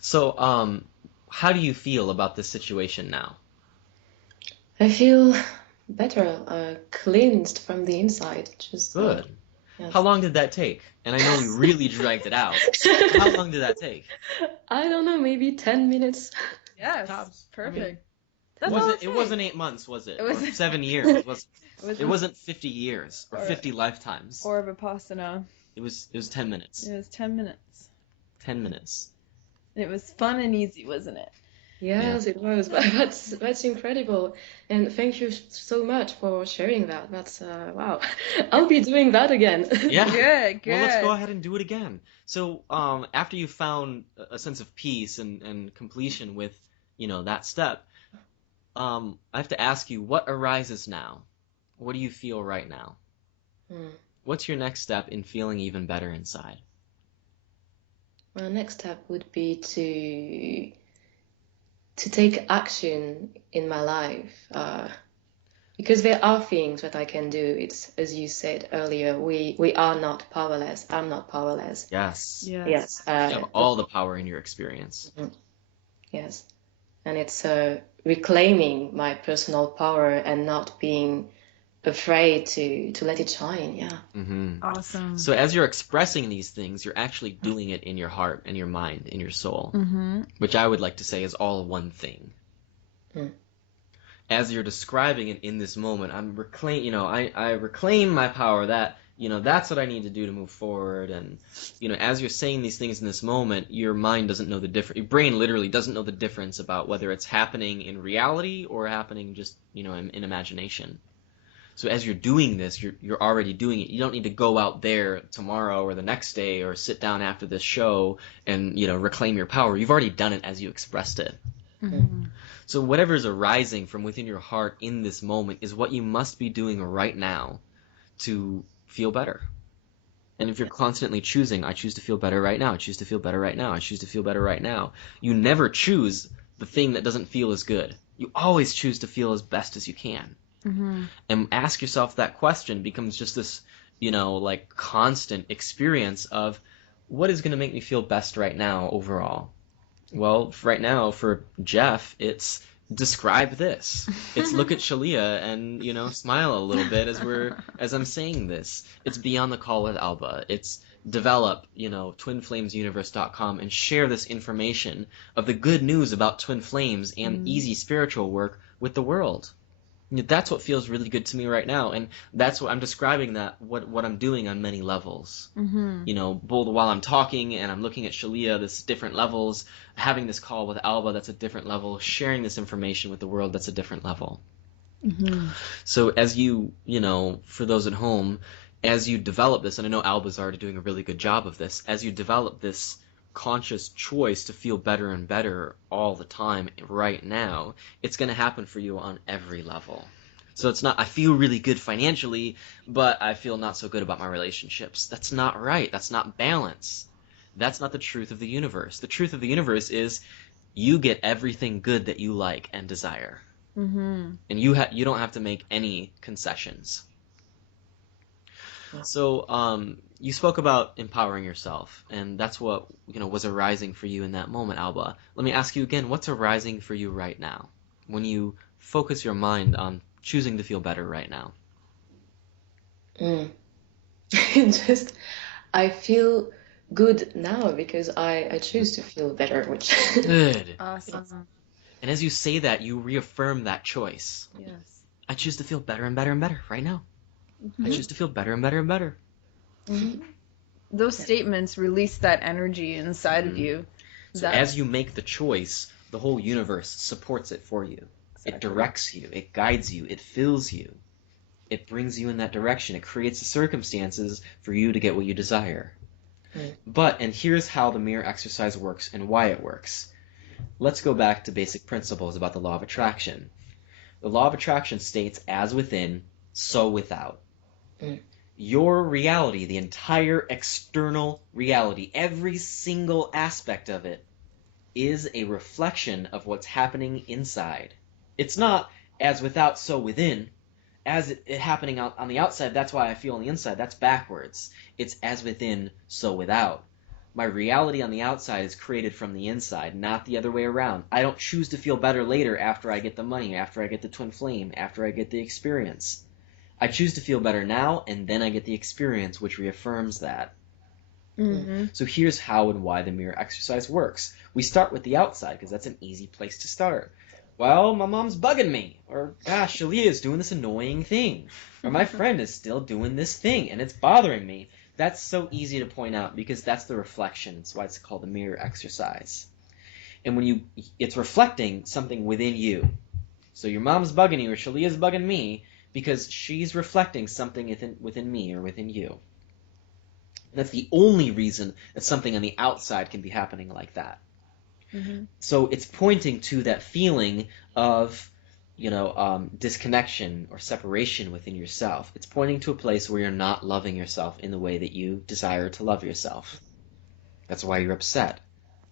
So how do you feel about this situation now? I feel better, cleansed from the inside. Just good. Yes. How long did that take? And I know we really dragged it out. How long did that take? I don't know, maybe 10 minutes. Yes, perfect. It wasn't 8 months, was it? Or 7 years. It wasn't 50 years or 50 lifetimes. Or Vipassana. It was 10 minutes. It was 10 minutes. 10 minutes. It was fun and easy, wasn't it? Yes, it was. That's incredible. And thank you so much for sharing that. That's wow. I'll be doing that again. Yeah. Good. Well, let's go ahead and do it again. So after you found a sense of peace and completion with, that step, I have to ask you, what arises now? What do you feel right now? What's your next step in feeling even better inside? My next step would be to take action in my life, because there are things that I can do. It's, as you said earlier, we are not powerless. I'm not powerless. Yes. Yes. You have all the power in your experience. Yes. And it's reclaiming my personal power and not being afraid to let it shine. Yeah. Mm-hmm. Awesome. So as you're expressing these things, you're actually doing it in your heart and your mind, in your soul, Mm-hmm. which I would like to say is all one thing. Mm. As you're describing it in this moment, I reclaim my power. That that's what I need to do to move forward. And as you're saying these things in this moment, your mind doesn't know the difference. Your brain literally doesn't know the difference about whether it's happening in reality or happening just in imagination. So as you're doing this, you're already doing it. You don't need to go out there tomorrow or the next day or sit down after this show and reclaim your power. You've already done it as you expressed it. Mm-hmm. So whatever is arising from within your heart in this moment is what you must be doing right now to feel better. And if you're constantly choosing, I choose to feel better right now, I choose to feel better right now, I choose to feel better right now, you never choose the thing that doesn't feel as good. You always choose to feel as best as you can. Mm-hmm. And ask yourself that question becomes just this, constant experience of what is going to make me feel best right now overall. Well, right now for Jeff, it's describe this. It's look at Shaleia and smile a little bit as I'm saying this. It's be on the call with Alba. It's develop twinflamesuniverse.com and share this information of the good news about twin flames and easy spiritual work with the world. That's what feels really good to me right now, and that's what I'm describing. What I'm doing on many levels. Mm-hmm. Both while I'm talking and I'm looking at Shaleia, this different levels. Having this call with Alba, that's a different level. Sharing this information with the world, that's a different level. Mm-hmm. So as you for those at home, as you develop this, and I know Alba's already doing a really good job of this, as you develop this conscious choice to feel better and better all the time right now, it's going to happen for you on every level. So it's not, I feel really good financially, but I feel not so good about my relationships. That's not right. That's not balance. That's not the truth of the universe. The truth of the universe is you get everything good that you like and desire. Mm-hmm. And you don't have to make any concessions. So you spoke about empowering yourself, and that's what was arising for you in that moment, Alba. Let me ask you again, what's arising for you right now when you focus your mind on choosing to feel better right now? I feel good now because I choose to feel better, which Good. Awesome. And as you say that, you reaffirm that choice. Yes. I choose to feel better and better and better right now. Mm-hmm. I choose to feel better and better and better. Mm-hmm. Those statements release that energy inside of you. So as you make the choice, the whole universe supports it for you. Exactly. It directs you. It guides you. It fills you. It brings you in that direction. It creates the circumstances for you to get what you desire. But, and here's how the mirror exercise works and why it works. Let's go back to basic principles about the law of attraction. The law of attraction states, as within, so without. Your reality, the entire external reality, every single aspect of it, is a reflection of what's happening inside. It's not as without, so within. As it happening out on the outside, that's why I feel on the inside. That's backwards. It's as within, so without. My reality on the outside is created from the inside, not the other way around. I don't choose to feel better later after I get the money, after I get the twin flame, after I get the experience. I choose to feel better now, and then I get the experience, which reaffirms that. Mm-hmm. So here's how and why the mirror exercise works. We start with the outside, because that's an easy place to start. Well, my mom's bugging me, or gosh, Shaleia is doing this annoying thing, or my friend is still doing this thing, and it's bothering me. That's so easy to point out, because that's the reflection. That's why it's called the mirror exercise. And when it's reflecting something within you. So your mom's bugging you, or Shaleia's bugging me, because she's reflecting something within me or within you. And that's the only reason that something on the outside can be happening like that. Mm-hmm. So it's pointing to that feeling of, disconnection or separation within yourself. It's pointing to a place where you're not loving yourself in the way that you desire to love yourself. That's why you're upset.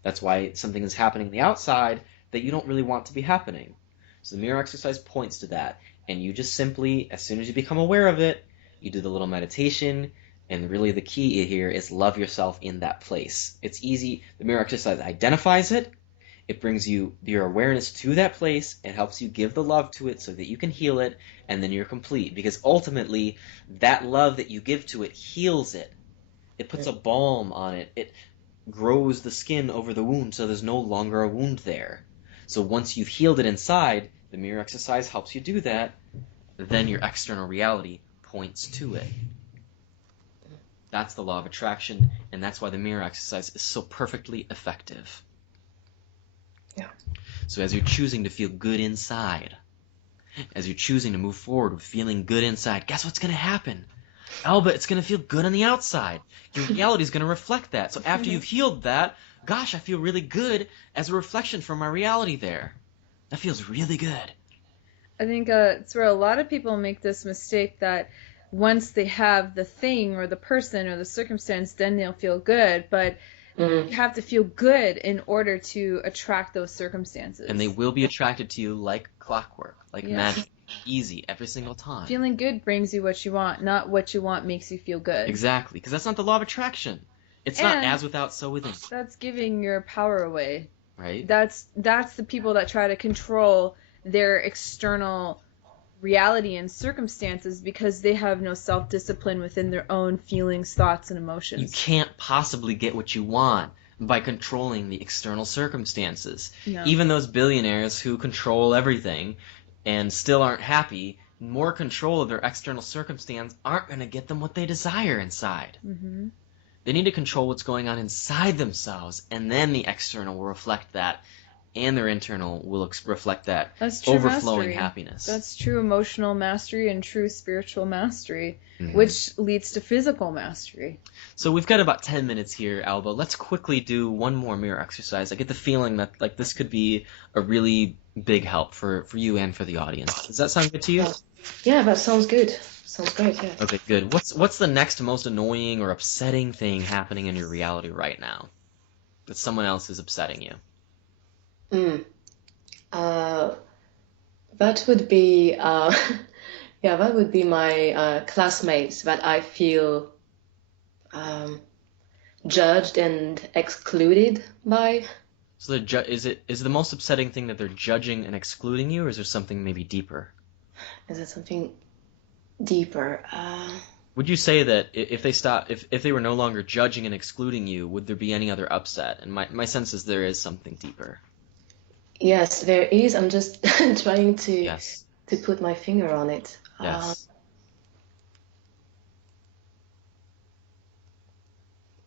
That's why something is happening on the outside that you don't really want to be happening. So the mirror exercise points to that. And you just simply, as soon as you become aware of it, you do the little meditation, and really the key here is love yourself in that place. It's easy. The mirror exercise identifies it, It brings your awareness to that place. It helps you give the love to it so that you can heal it, and then you're complete. Because ultimately, that love that you give to it heals it. It puts a balm on it. It grows the skin over the wound so there's no longer a wound there. So once you've healed it inside, the mirror exercise helps you do that, then your external reality points to it. That's the law of attraction, and that's why the mirror exercise is so perfectly effective. Yeah. So as you're choosing to feel good inside, as you're choosing to move forward with feeling good inside, guess what's going to happen? Alba, it's going to feel good on the outside. Your reality is going to reflect that. So after you've healed that, gosh, I feel really good as a reflection from my reality there. That feels really good. I think it's where a lot of people make this mistake that once they have the thing or the person or the circumstance, then they'll feel good. But you have to feel good in order to attract those circumstances. And they will be attracted to you like clockwork, like magic. Easy every single time. Feeling good brings you what you want, not what you want makes you feel good. Exactly, because that's not the law of attraction. It's not as without, so within. That's giving your power away. Right? That's the people that try to control their external reality and circumstances because they have no self-discipline within their own feelings, thoughts, and emotions. You can't possibly get what you want by controlling the external circumstances. No. Even those billionaires who control everything and still aren't happy, more control of their external circumstance aren't going to get them what they desire inside. Mm-hmm. They need to control what's going on inside themselves, and then the external will reflect that, and their internal will reflect that. That's true overflowing mastery. Happiness. That's true emotional mastery and true spiritual mastery, which leads to physical mastery. So we've got about 10 minutes here, Alba. Let's quickly do one more mirror exercise. I get the feeling that this could be a really big help for you and for the audience. Does that sound good to you? Yeah, that sounds good. Sounds great, yeah. Okay, good. What's the next most annoying or upsetting thing happening in your reality right now? That someone else is upsetting you? That would be that would be my classmates that I feel judged and excluded by. So is the most upsetting thing that they're judging and excluding you, or is there something maybe deeper? Is it something deeper? Would you say that if they were no longer judging and excluding you, would there be any other upset? And my sense is there is something deeper. Yes, there is. I'm just trying to put my finger on it. Yes.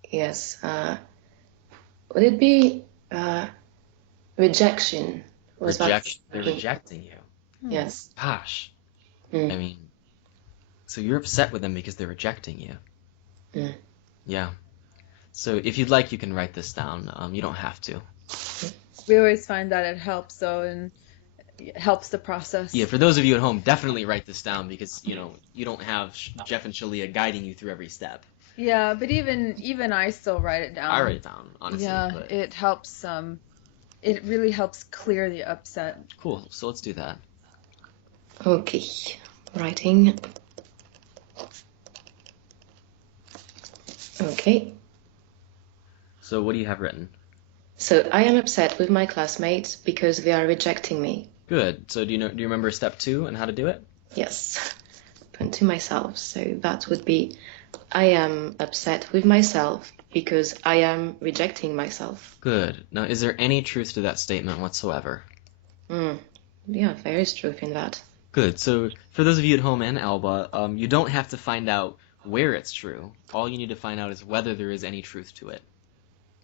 Yes. Would it be rejection? Rejection. They're rejecting you. Yes. Gosh. I mean, so you're upset with them because they're rejecting you. Yeah. So if you'd like, you can write this down. You don't have to. We always find that it helps, though, and it helps the process. Yeah, for those of you at home, definitely write this down because, you don't have Jeff and Shaleia guiding you through every step. Yeah, but even I still write it down. I write it down, honestly. Yeah, but... it helps. It really helps clear the upset. Cool. So let's do that. Okay. Writing. Okay. So what do you have written? So I am upset with my classmates because they are rejecting me. Good. So do you remember step 2 and how to do it? Yes. Point to myself. So that would be, I am upset with myself because I am rejecting myself. Good. Now, is there any truth to that statement whatsoever? Yeah, there is truth in that. Good. So for those of you at home and Alba, you don't have to find out where it's true. All you need to find out is whether there is any truth to it.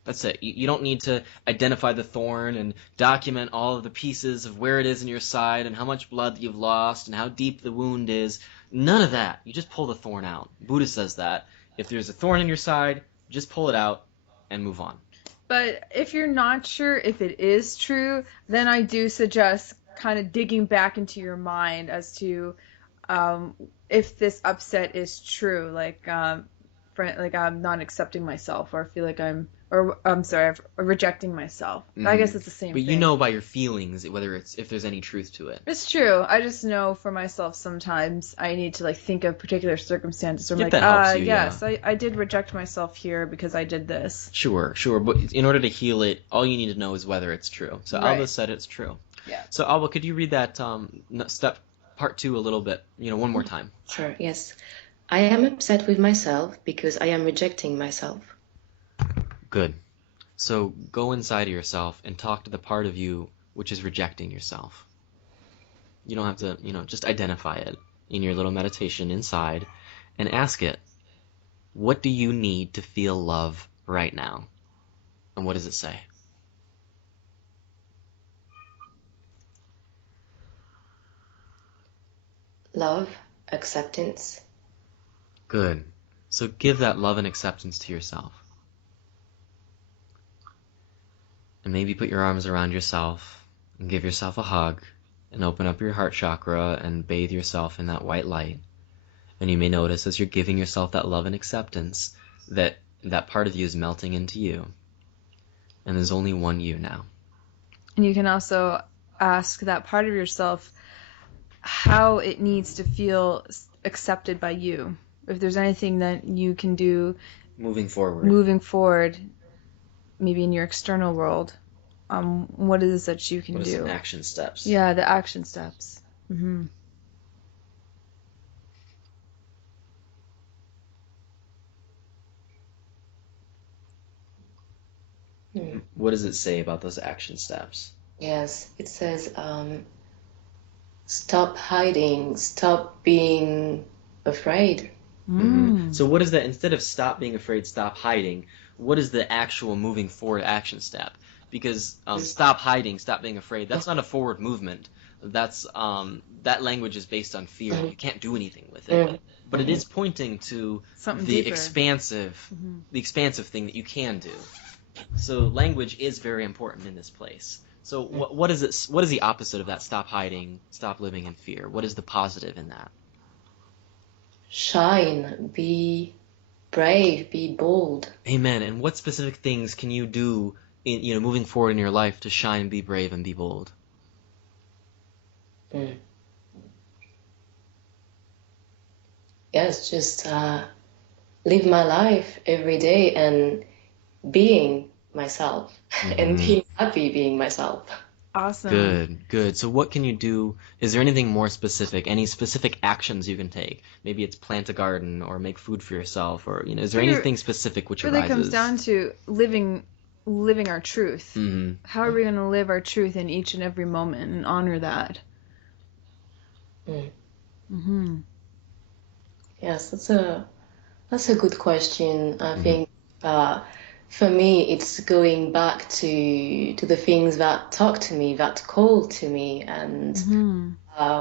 That's it. You don't need to identify the thorn and document all of the pieces of where it is in your side and how much blood you've lost and how deep the wound is. None of that. You just pull the thorn out. Buddha says that. If there's a thorn in your side, just pull it out and move on. But if you're not sure if it is true, then I do suggest kind of digging back into your mind as to if this upset is true. Like, like I'm not accepting myself, or feel like I'm rejecting myself. I guess it's the same But thing. you know by your feelings whether if there's any truth to it. It's true. I just know for myself sometimes I need to like think of particular circumstances where I'm If like, that helps you, yes, yeah. I did reject myself here because I did this. Sure. But in order to heal it, all you need to know is whether it's true. So Right. Alba said it's true. Yeah. So Alba, could you read that step part 2 a little bit, one more time? Sure, yes. I am upset with myself because I am rejecting myself. Good. So go inside of yourself and talk to the part of you which is rejecting yourself. You don't have to, just identify it in your little meditation inside and ask it, what do you need to feel love right now? And what does it say? Love, acceptance. Good. So give that love and acceptance to yourself. And maybe put your arms around yourself and give yourself a hug and open up your heart chakra and bathe yourself in that white light. And you may notice as you're giving yourself that love and acceptance that that part of you is melting into you. And there's only one you now. And you can also ask that part of yourself how it needs to feel accepted by you. If there's anything that you can do moving forward, maybe in your external world, what is it that you can what are do? some action steps? Yeah, the action steps. What does it say about those action steps? Yes, it says, stop hiding, stop being afraid. So what is that, instead of stop being afraid, stop hiding, what is the actual moving forward action step? Because stop hiding, stop being afraid, that's not a forward movement. That's that language is based on fear. You can't do anything with it. But it is pointing to Something the deeper. expansive thing that you can do. So language is very important in this place. So what is it? What is the opposite of that? Stop hiding, stop living in fear. What is the positive in that? Shine, be brave, be bold. Amen. And what specific things can you do in moving forward in your life to shine, be brave, and be bold? Yes, just live my life every day and being myself and being happy being myself. Awesome. Good. So what can you do? Is there anything more specific? Any specific actions you can take? Maybe it's plant a garden or make food for yourself, or is there anything specific which really arises? Comes down to living our truth. How are we going to live our truth in each and every moment and honor that? Yes, that's a good question. I think for me, it's going back to the things that talk to me, that call to me, and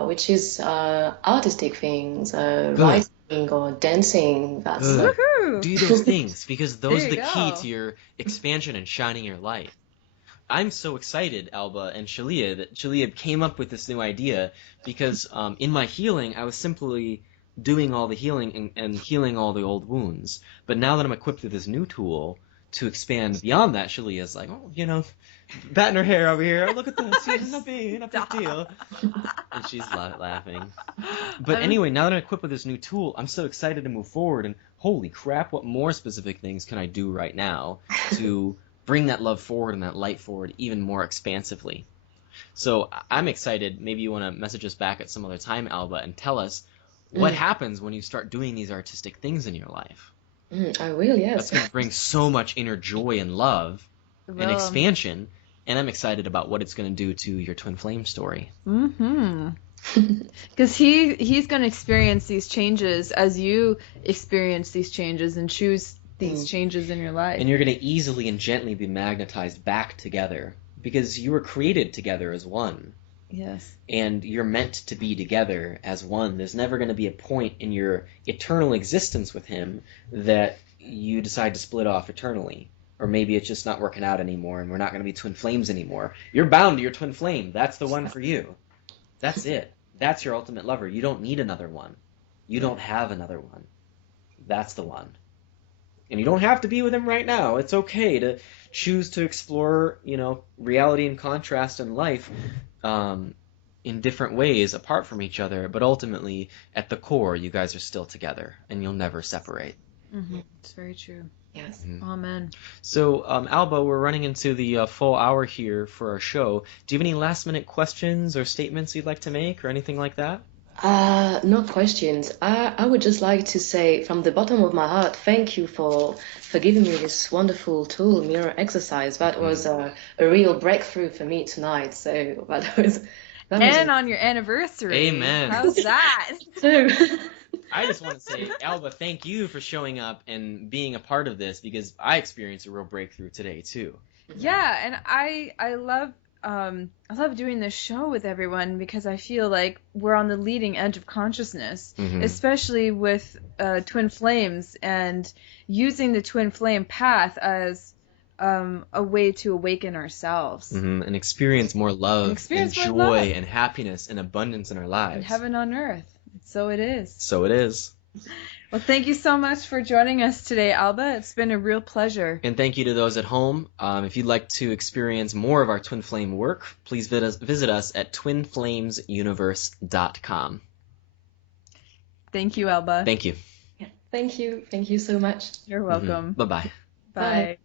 which is artistic things, writing or dancing. That's do those things, because those are the key go. to your expansion and shining your light. I'm so excited, Alba and Shaleia, that Shaleia came up with this new idea, because in my healing, I was simply doing all the healing and healing all the old wounds. But now that I'm equipped with this new tool to expand beyond that, Shaleia's like, batting her hair over here. Look at this. It's not big deal. And she's laughing. But anyway, now that I'm equipped with this new tool, I'm so excited to move forward. And holy crap, what more specific things can I do right now to bring that love forward and that light forward even more expansively? So I'm excited. Maybe you want to message us back at some other time, Alba, and tell us what happens when you start doing these artistic things in your life. I will, yes. That's going to bring so much inner joy and love and expansion, and I'm excited about what it's going to do to your twin flame story. Because he's going to experience these changes as you experience these changes and choose these changes in your life. And you're going to easily and gently be magnetized back together, because you were created together as one. Yes. And you're meant to be together as one. There's never going to be a point in your eternal existence with him that you decide to split off eternally. Or maybe it's just not working out anymore and we're not going to be twin flames anymore. You're bound to your twin flame. That's the one for you. That's it. That's your ultimate lover. You don't need another one. You don't have another one. That's the one. And you don't have to be with him right now. It's okay to choose to explore, reality and contrast in life in different ways apart from each other. But ultimately, at the core, you guys are still together and you'll never separate. It's very true. Yes. Amen. So, Alba, we're running into the full hour here for our show. Do you have any last-minute questions or statements you'd like to make or anything like that? No questions. I would just like to say from the bottom of my heart, thank you for giving me this wonderful tool, mirror exercise. That was a real breakthrough for me tonight. So that was And on your anniversary. Amen. How's that? too. I just want to say, Alba, thank you for showing up and being a part of this, because I experienced a real breakthrough today too. Yeah, and I love doing this show with everyone because I feel like we're on the leading edge of consciousness, especially with twin flames and using the twin flame path as a way to awaken ourselves And experience more love, and joy, and happiness, and abundance in our lives. and heaven on earth. So it is. So it is. Well, thank you so much for joining us today, Alba. It's been a real pleasure. And thank you to those at home. If you'd like to experience more of our Twin Flame work, please visit us at twinflamesuniverse.com. Thank you, Alba. Thank you. Thank you. Thank you so much. You're welcome. Bye-bye. Bye.